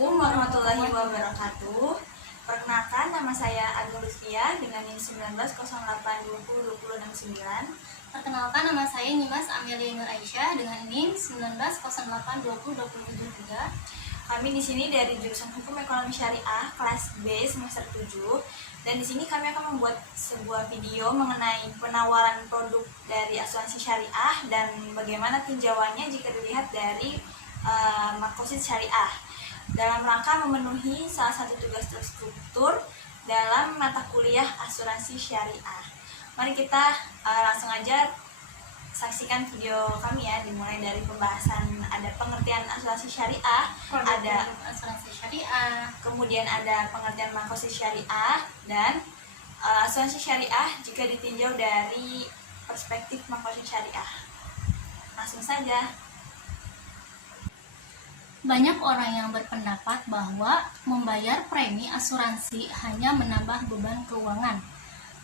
Assalamualaikum warahmatullahi wabarakatuh. Perkenalkan, nama saya Agung Lutfia dengan NIM 1908202069. Perkenalkan, nama saya Nimas Amelia Nur Aisyah dengan NIM 1908202073. Kami di sini dari jurusan Hukum Ekonomi Syariah kelas B semester 7. Dan di sini kami akan membuat sebuah video mengenai penawaran produk dari asuransi syariah dan bagaimana tinjauannya jika dilihat dari Makosid Syariah dalam rangka memenuhi salah satu tugas terstruktur dalam mata kuliah asuransi syariah. Mari kita langsung aja saksikan video kami ya, dimulai dari pembahasan ada pengertian asuransi syariah, ada asuransi syariah, kemudian ada pengertian Makosid Syariah dan asuransi syariah jika ditinjau dari perspektif Makosid Syariah. Langsung saja. Banyak orang yang berpendapat bahwa membayar premi asuransi hanya menambah beban keuangan.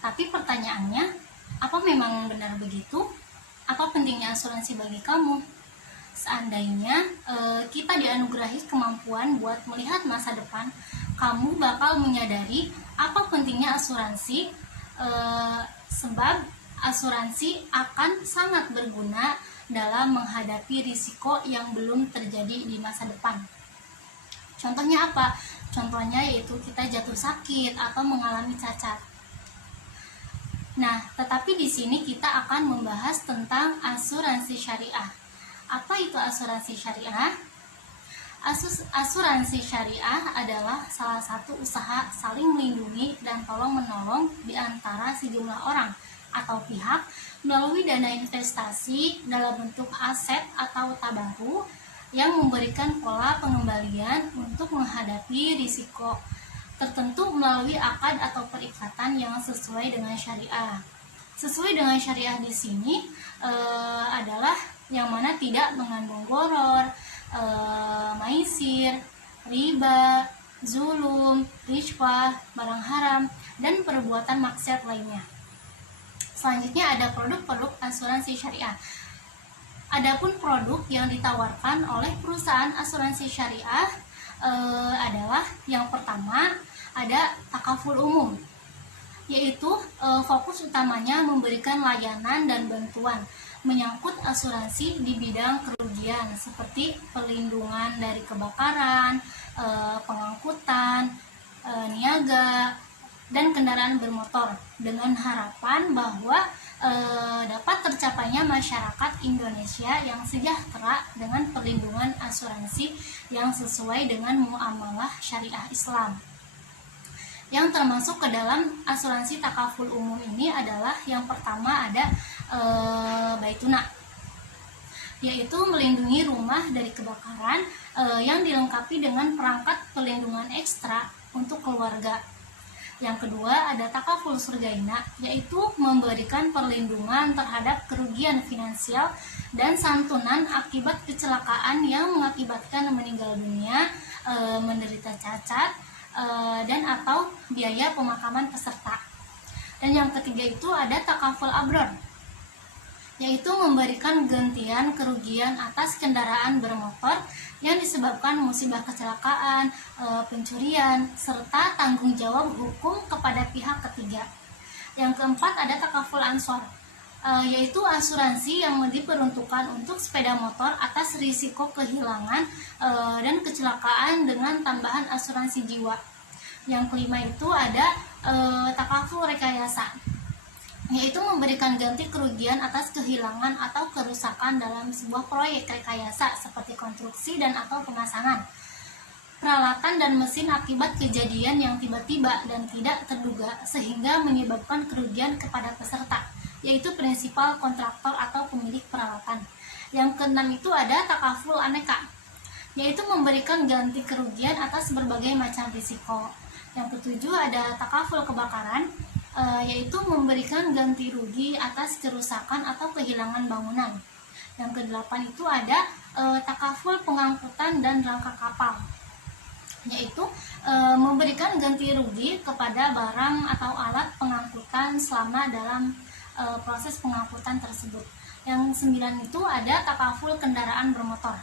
Tapi pertanyaannya, apa memang benar begitu? Apa pentingnya asuransi bagi kamu? Seandainya kita dianugerahi kemampuan buat melihat masa depan, kamu bakal menyadari apa pentingnya asuransi, sebab asuransi akan sangat berguna dalam menghadapi risiko yang belum terjadi di masa depan. Contohnya apa? Contohnya yaitu kita jatuh sakit atau mengalami cacat. Nah, tetapi di sini kita akan membahas tentang asuransi syariah. Apa itu asuransi syariah? Asuransi syariah adalah salah satu usaha saling melindungi dan tolong-menolong di antara sejumlah orang atau pihak melalui dana investasi dalam bentuk aset atau tabaru yang memberikan pola pengembalian untuk menghadapi risiko tertentu melalui akad atau perikatan yang sesuai dengan syariah. Sesuai dengan syariah di sini adalah yang mana tidak mengandung gharar, maisir, riba, zulum, rishwah, barang haram, dan perbuatan maksiat lainnya. Selanjutnya ada produk-produk asuransi syariah. Adapun produk yang ditawarkan oleh perusahaan asuransi syariah adalah yang pertama ada takaful umum, yaitu fokus utamanya memberikan layanan dan bantuan menyangkut asuransi di bidang kerugian seperti perlindungan dari kebakaran, pengangkutan, niaga, dan kendaraan bermotor dengan harapan bahwa dapat tercapainya masyarakat Indonesia yang sejahtera dengan perlindungan asuransi yang sesuai dengan muamalah syariah Islam. Yang termasuk ke dalam asuransi takaful umum ini adalah yang pertama ada Baituna, yaitu melindungi rumah dari kebakaran yang dilengkapi dengan perangkat perlindungan ekstra untuk keluarga. Yang kedua ada takaful surgaina, yaitu memberikan perlindungan terhadap kerugian finansial dan santunan akibat kecelakaan yang mengakibatkan meninggal dunia, menderita cacat, dan atau biaya pemakaman peserta. Dan yang ketiga itu ada takaful abror, yaitu memberikan gantian kerugian atas kendaraan bermotor yang disebabkan musibah kecelakaan, pencurian, serta tanggung jawab hukum kepada pihak ketiga. Yang keempat ada takaful ansor, yaitu asuransi yang diperuntukkan untuk sepeda motor atas risiko kehilangan dan kecelakaan dengan tambahan asuransi jiwa. Yang kelima itu ada takaful rekayasa, yaitu memberikan ganti kerugian atas kehilangan atau kerusakan dalam sebuah proyek rekayasa seperti konstruksi dan atau pemasangan peralatan dan mesin akibat kejadian yang tiba-tiba dan tidak terduga sehingga menyebabkan kerugian kepada peserta, yaitu prinsipal kontraktor atau pemilik peralatan. Yang keenam itu ada takaful aneka, yaitu memberikan ganti kerugian atas berbagai macam risiko. Yang ketujuh ada takaful kebakaran, yaitu memberikan ganti rugi atas kerusakan atau kehilangan bangunan. Yang kedelapan itu ada takaful pengangkutan dan rangka kapal, yaitu memberikan ganti rugi kepada barang atau alat pengangkutan selama dalam proses pengangkutan tersebut. Yang 9 itu ada takaful kendaraan bermotor,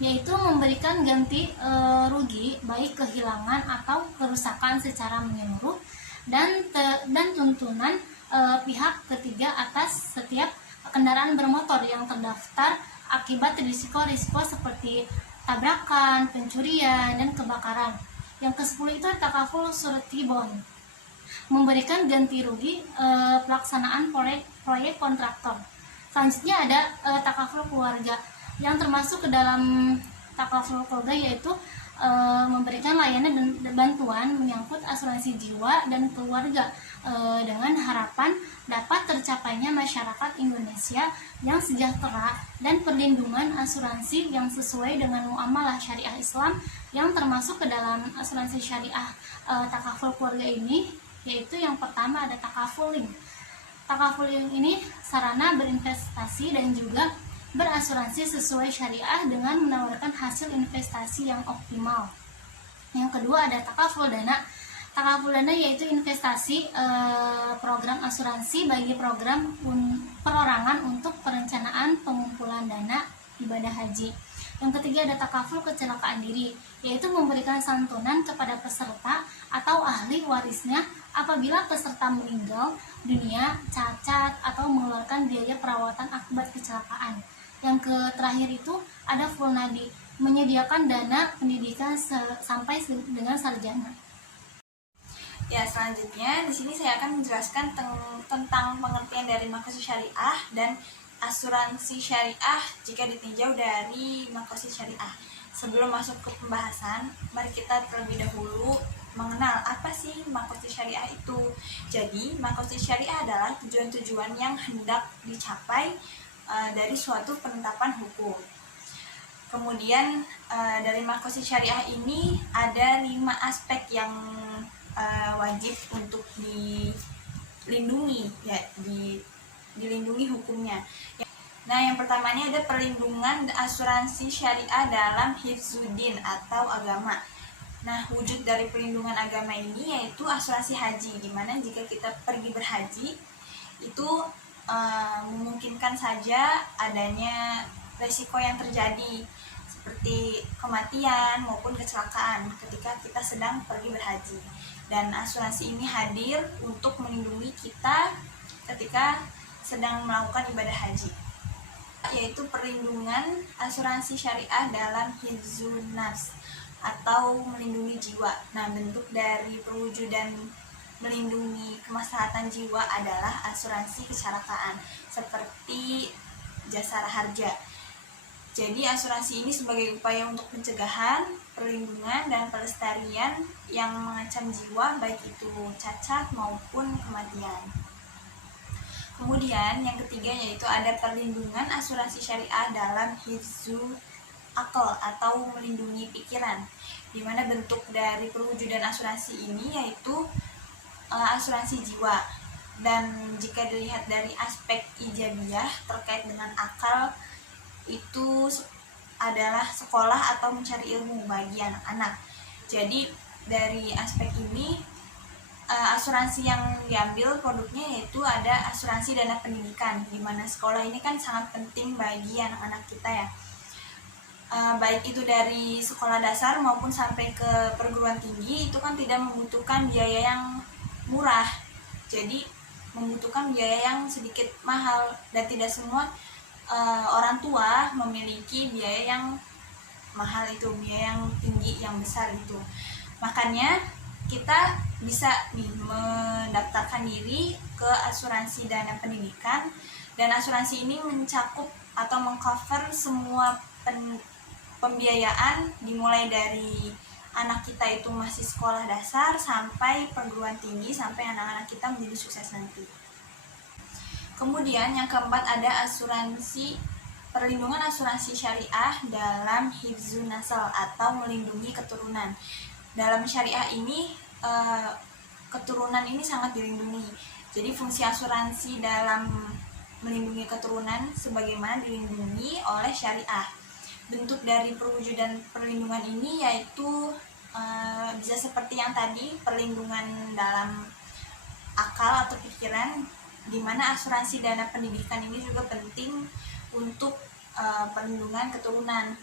yaitu memberikan ganti rugi baik kehilangan atau kerusakan secara menyeluruh dan tuntunan pihak ketiga atas setiap kendaraan bermotor yang terdaftar akibat risiko-risiko seperti tabrakan, pencurian, dan kebakaran. Yang ke-10 itu takaful surety bond, memberikan ganti rugi pelaksanaan proyek kontraktor. Selanjutnya ada takaful keluarga, yang termasuk ke dalam takaful keluarga yaitu memberikan layanan dan bantuan menyangkut asuransi jiwa dan keluarga dengan harapan dapat tercapainya masyarakat Indonesia yang sejahtera dan perlindungan asuransi yang sesuai dengan muamalah syariah Islam, yang termasuk ke dalam asuransi syariah takaful keluarga ini, yaitu yang pertama ada takafuling. Takafuling ini sarana berinvestasi dan juga berasuransi sesuai syariah dengan menawarkan hasil investasi yang optimal. Yang kedua ada takaful dana. Takaful dana yaitu investasi program asuransi bagi program perorangan untuk perencanaan pengumpulan dana ibadah haji. Yang ketiga ada takaful kecelakaan diri, yaitu memberikan santunan kepada peserta atau ahli warisnya apabila peserta meninggal dunia, cacat, atau mengeluarkan biaya perawatan akibat kecelakaan. Yang terakhir itu ada full nadi, menyediakan dana pendidikan sampai dengan sarjana. Ya, selanjutnya di sini saya akan menjelaskan tentang pengertian dari makosid syariah dan asuransi syariah jika ditinjau dari makosid syariah. Sebelum masuk ke pembahasan, mari kita terlebih dahulu mengenal apa sih makosid syariah itu. Jadi, makosid syariah adalah tujuan-tujuan yang hendak dicapai dari suatu penetapan hukum. Kemudian dari makosid syariah ini ada 5 aspek yang wajib untuk dilindungi, ya, dilindungi hukumnya. Nah, yang pertamanya ada perlindungan asuransi syariah dalam hifzuddin atau agama. Nah, wujud dari perlindungan agama ini yaitu asuransi haji, di mana jika kita pergi berhaji itu memungkinkan saja adanya resiko yang terjadi seperti kematian maupun kecelakaan ketika kita sedang pergi berhaji. Dan asuransi ini hadir untuk melindungi kita ketika sedang melakukan ibadah haji, yaitu perlindungan asuransi syariah dalam hifzun nafs atau melindungi jiwa. Nah, bentuk dari perwujudan melindungi kemaslahatan jiwa adalah asuransi kecelakaan seperti jasara harja. Jadi asuransi ini sebagai upaya untuk pencegahan, perlindungan, dan pelestarian yang mengancam jiwa, baik itu cacat maupun kematian. Kemudian yang ketiga yaitu ada perlindungan asuransi syariah dalam hifzu akal atau melindungi pikiran, di mana bentuk dari perwujudan asuransi ini yaitu asuransi jiwa. Dan jika dilihat dari aspek ijabiyah terkait dengan akal, itu adalah sekolah atau mencari ilmu bagi anak-anak. Jadi dari aspek ini asuransi yang diambil produknya yaitu ada asuransi dana pendidikan, di mana sekolah ini kan sangat penting bagi anak-anak kita ya. Baik itu dari sekolah dasar maupun sampai ke perguruan tinggi, itu kan tidak membutuhkan biaya yang murah, jadi membutuhkan biaya yang sedikit mahal, dan tidak semua orang tua memiliki biaya yang mahal itu, biaya yang tinggi, yang besar itu. Makanya kita bisa mendaftarkan diri ke asuransi dana pendidikan, dan asuransi ini mencakup atau mengcover semua pembiayaan dimulai dari anak kita itu masih sekolah dasar sampai perguruan tinggi, sampai anak-anak kita menjadi sukses nanti. Kemudian yang keempat ada perlindungan asuransi syariah dalam hifzun nasal atau melindungi keturunan. Dalam syariah ini keturunan ini sangat dilindungi. Jadi fungsi asuransi dalam melindungi keturunan sebagaimana dilindungi oleh syariah. Bentuk dari perwujudan perlindungan ini yaitu bisa seperti yang tadi, perlindungan dalam akal atau pikiran, di mana asuransi dana pendidikan ini juga penting untuk perlindungan keturunan.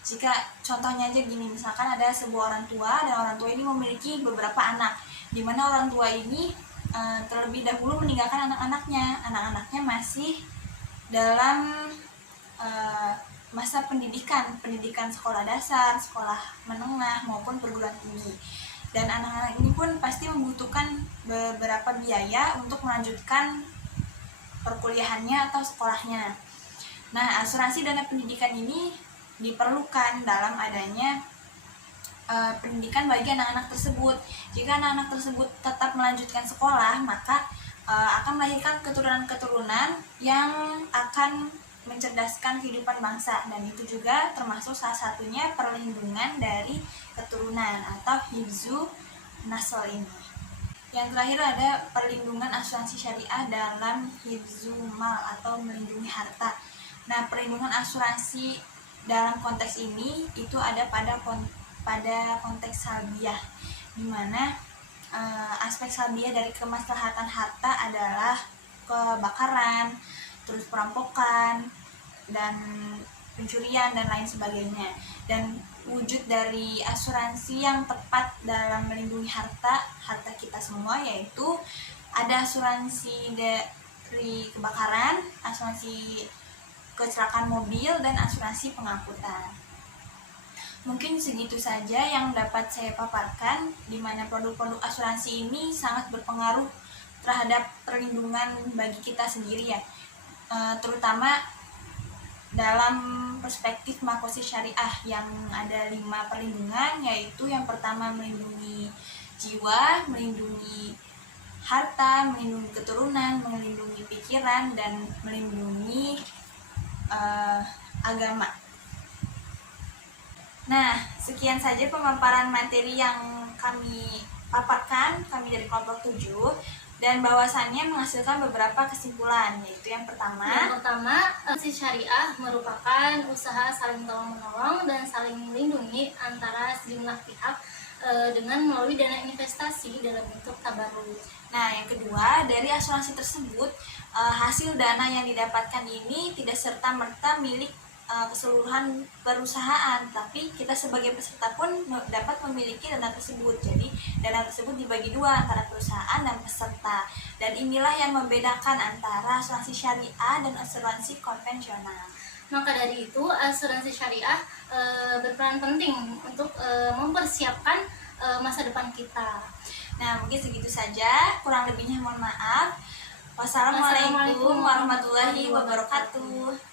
Jika contohnya aja gini, misalkan ada sebuah orang tua dan orang tua ini memiliki beberapa anak, di mana orang tua ini terlebih dahulu meninggalkan anak-anaknya masih dalam masa pendidikan sekolah dasar, sekolah menengah maupun perguruan tinggi. Dan anak-anak ini pun pasti membutuhkan beberapa biaya untuk melanjutkan perkuliahannya atau sekolahnya. Nah, asuransi dana pendidikan ini diperlukan dalam adanya pendidikan bagi anak-anak tersebut. Jika anak-anak tersebut tetap melanjutkan sekolah, maka akan melahirkan keturunan-keturunan yang akan mencerdaskan kehidupan bangsa, dan itu juga termasuk salah satunya perlindungan dari keturunan atau hifzu nasl ini. Yang terakhir ada perlindungan asuransi syariah dalam hifzu mal atau melindungi harta. Nah, perlindungan asuransi dalam konteks ini itu ada pada konteks salbiah, di mana aspek salbiah dari kemaslahatan harta adalah kebakaran, terus perampokan, dan pencurian dan lain sebagainya. Dan wujud dari asuransi yang tepat dalam melindungi harta kita semua yaitu ada asuransi dari kebakaran, asuransi kecelakaan mobil, dan asuransi pengangkutan. Mungkin segitu saja yang dapat saya paparkan, di mana produk-produk asuransi ini sangat berpengaruh terhadap perlindungan bagi kita sendiri ya, terutama dalam perspektif makosid syariah yang ada 5 perlindungan, yaitu yang pertama melindungi jiwa, melindungi harta, melindungi keturunan, melindungi pikiran, dan melindungi agama. Nah, sekian saja pemaparan materi yang kami paparkan, kami dari kelompok 7, dan bahwasannya menghasilkan beberapa kesimpulan, yaitu yang pertama, asuransi syariah merupakan usaha saling tolong-menolong dan saling melindungi antara sejumlah pihak dengan melalui dana investasi dalam bentuk tabarruk. Nah, yang kedua, dari asuransi tersebut, hasil dana yang didapatkan ini tidak serta-merta milik keseluruhan perusahaan, tapi kita sebagai peserta pun dapat memiliki dana tersebut. Jadi, dana tersebut dibagi dua antara perusahaan dan peserta. Dan inilah yang membedakan antara asuransi syariah dan asuransi konvensional. Maka dari itu, asuransi syariah berperan penting untuk mempersiapkan masa depan kita. Nah, mungkin segitu saja. Kurang lebihnya mohon maaf. Wassalamualaikum warahmatullahi wabarakatuh.